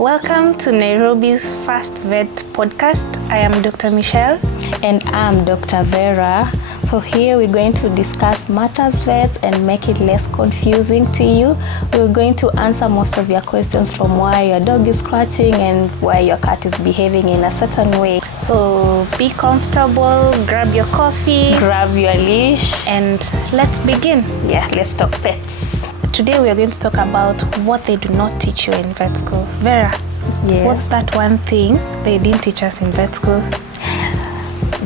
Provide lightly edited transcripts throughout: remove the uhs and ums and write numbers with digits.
Welcome to Nairobi's first vet podcast. I am Dr. Michelle. And I'm Dr. Vera. So here we're going to discuss matters vets and make it less confusing to you. We're going to answer most of your questions from why your dog is scratching and why your cat is behaving in a certain way. So be comfortable, grab your coffee, Grab your leash. and let's begin. Yeah, let's talk pets. Today we are going to talk about what they do not teach you in vet school. Vera, Yes. what's that one thing they didn't teach us in vet school?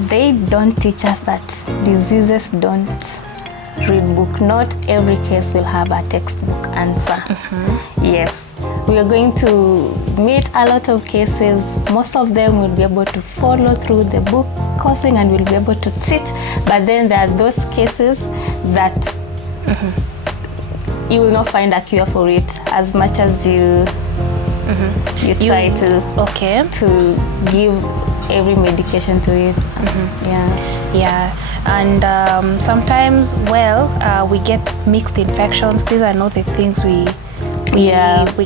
They don't teach us that diseases don't read book. Not every case will have a textbook answer. Yes, we are going to meet a lot of cases. Most of them will be able to follow through the book coursing and will be able to treat. But then there are those cases that you will not find a cure for it as much as you try to give every medication to it. Yeah, and sometimes, we get mixed infections. These are not the things we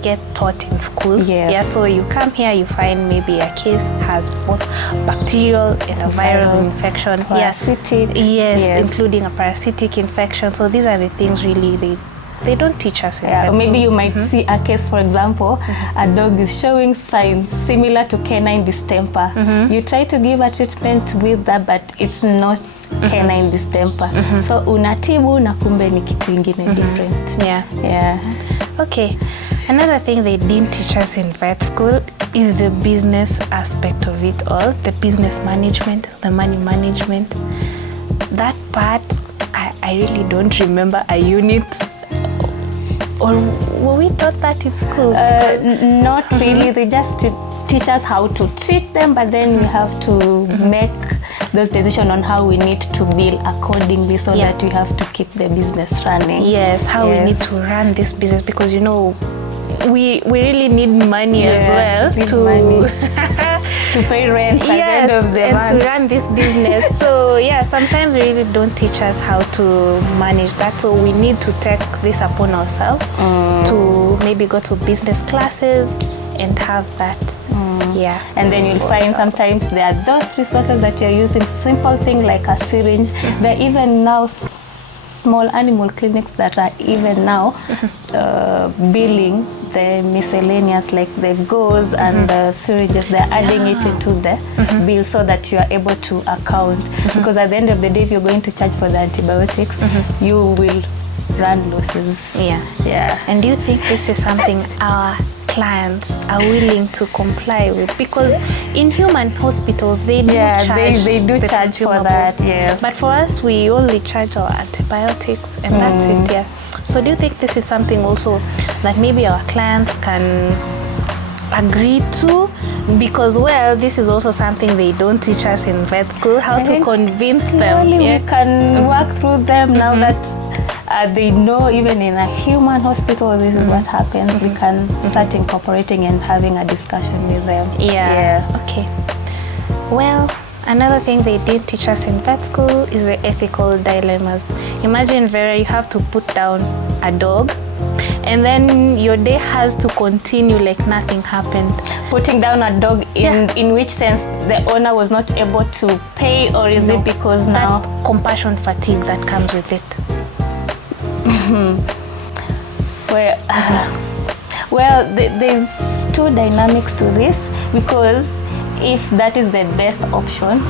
get taught in school. Yes. Yeah, so you come here, you find maybe a case has both bacterial and a viral infection. Parasitic. Yes, including a parasitic infection. So these are the things really they don't teach us in vet Maybe school. you might see a case, for example, a dog is showing signs similar to canine distemper. You try to give a treatment with that, but it's not canine distemper. So unatibu na kumbe ni kitu ingine different. Yeah. Okay. Another thing they didn't teach us in vet school is the business aspect of it all, the business management, the money management. That part, I really don't remember a unit. Or were we taught that in school? Not really. They just teach us how to treat them, but then we have to make those decisions on how we need to bill accordingly so that we have to keep the business running. Yes, how we need to run this business, because we really need money as well to pay rent at the end of the month. and to run this business. So sometimes we really don't teach us how to manage that. So we need to take this upon ourselves to maybe go to business classes and have that. And then you'll find sometimes there are those resources that you're using, simple thing like a syringe. There are even now small animal clinics that are even now billing the miscellaneous, like the gauze and the syringes. They're adding it into the bill so that you are able to account. Because at the end of the day, if you're going to charge for the antibiotics, you will run losses. Yeah. And do you think this is something our clients are willing to comply with? Because in human hospitals, they do charge. They do charge for that, yes. But for us, we only charge our antibiotics and that's it, So do you think this is something also that maybe our clients can agree to? Because, this is also something they don't teach us in vet school, how to convince them. We can work through them now that they know even in a human hospital this is what happens. We can start incorporating and having a discussion with them. Okay. Well, another thing they didn't teach us in vet school is the ethical dilemmas. Imagine, Vera, you have to put down a dog and then your day has to continue like nothing happened. Putting down a dog in which sense? The owner was not able to pay, or is it because now? That compassion fatigue that comes with it. There's two dynamics to this, because if that is the best option,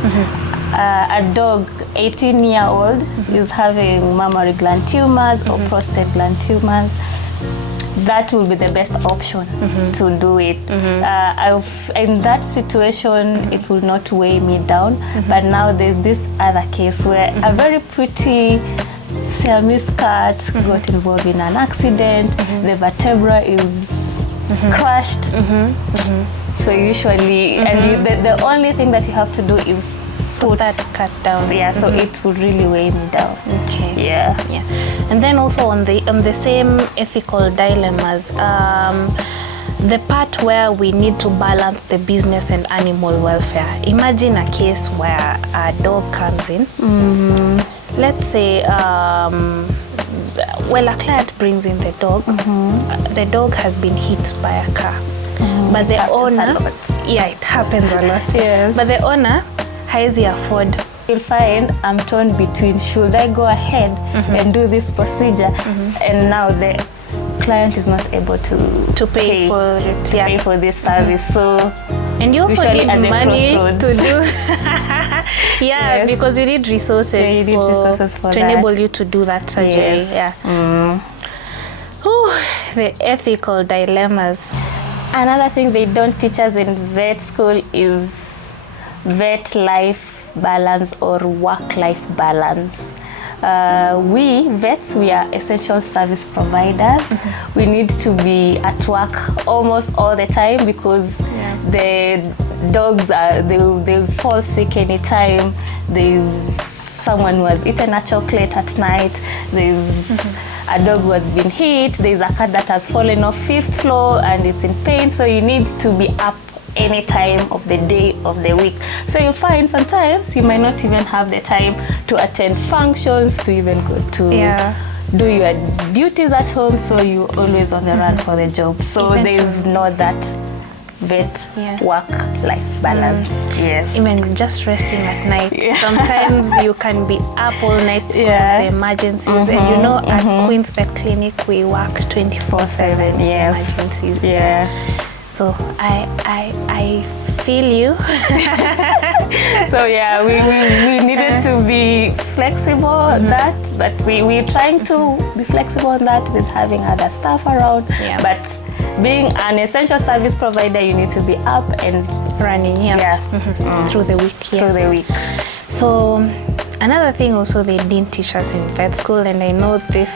a dog 18-year-old is having mammary gland tumors or prostate gland tumors, that will be the best option to do it. In that situation, it will not weigh me down. But now there's this other case where a very pretty Siamese cat got involved in an accident. The vertebra is crushed. So usually, and the only thing that you have to do is put that cat down. So it would really weigh me down. Okay. Yeah. And then also on the same ethical dilemmas, the part where we need to balance the business and animal welfare. Imagine a case where a dog comes in. Let's say a client brings in the dog. The dog has been hit by a car. but the happens a owner, lot. yeah, it happens a lot. Yes. But the owner haizi afford. You'll find I'm torn between should I go ahead and do this procedure, and now the client is not able to pay for it, to pay for this service. So and you also usually need at the money crossroads. to do yeah, Yes. because you need resources, Yeah, you need resources for to that. enable you to do that surgery. Yes. Yeah. Ooh, the ethical dilemmas. Another thing they don't teach us in vet school is vet life balance or work-life balance. We vets, we are essential service providers. We need to be at work almost all the time because the dogs they fall sick anytime. There's someone who has eaten a chocolate at night. There's a dog who has been hit. There's a cat that has fallen off 5th floor and it's in pain. So you need to be up any time of the day of the week. So you'll find sometimes you might not even have the time to attend functions, to even go to do your duties at home. So you're always on the run for the job. So Even there's not that vet work-life balance. Yes. Even just resting at night. Sometimes you can be up all night because of the emergencies. And you know, at Queen's Vet Clinic, we work 24/7 emergencies. Yeah. So I feel you. So yeah, we needed to be flexible on that, but we're trying to be flexible on that with having other staff around. Yeah. But being an essential service provider, you need to be up and running through the week. Through the week. So another thing also they didn't teach us in vet school, and I know this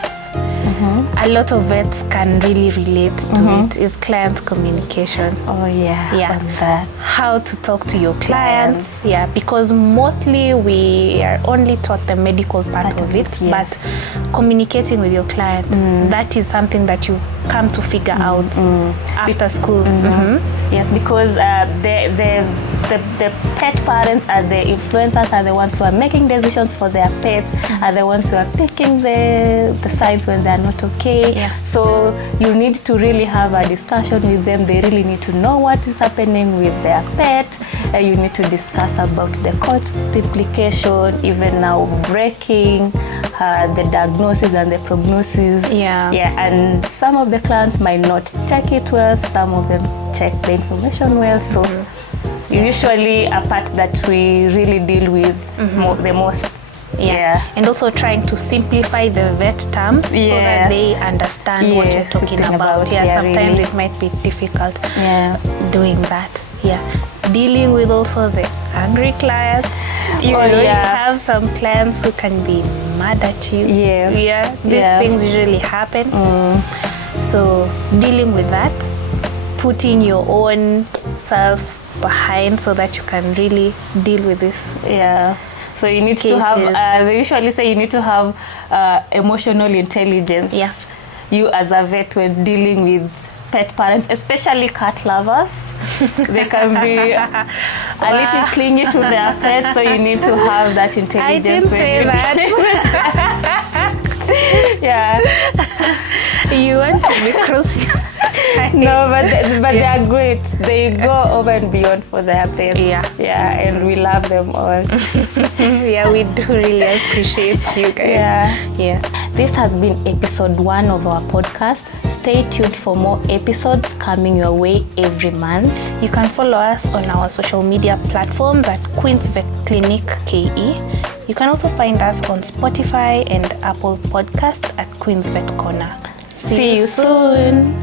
a lot of vets can really relate to it, is client communication. Oh yeah. On that. How to talk to your clients. Yeah, because mostly we are only taught the medical part of it, but communicating with your client, that is something that you come to figure out after school. Yes, because the pet parents are the influencers, are the ones who are making decisions for their pets, are the ones who are picking the signs when they're not okay. So you need to really have a discussion with them. They really need to know what is happening with their pet. You need to discuss about the cost implication, even now breaking the diagnosis and the prognosis. And some of the clients might not take it well, some of them take the information well. So usually a part that we really deal with the most. And also trying to simplify the vet terms so that they understand what you're talking about. Sometimes it might be difficult doing that. Dealing with also the angry clients. You have some clients who can be mad at you. These things usually happen. So dealing with that, putting your own self behind so that you can really deal with this. So you need to have, they usually say you need to have emotional intelligence. You as a vet when dealing with pet parents, especially cat lovers, they can be a little clingy to their pets, so you need to have that intelligence. I didn't say that. You want to be crucial. No, but they are great. They go over and beyond for their pets. And we love them all. We do really appreciate you guys. This has been episode 1 of our podcast. Stay tuned for more episodes coming your way every month. You can follow us on our social media platforms at Queen's Vet Clinic KE. You can also find us on Spotify and Apple Podcast at Queen's Vet Corner. See you soon.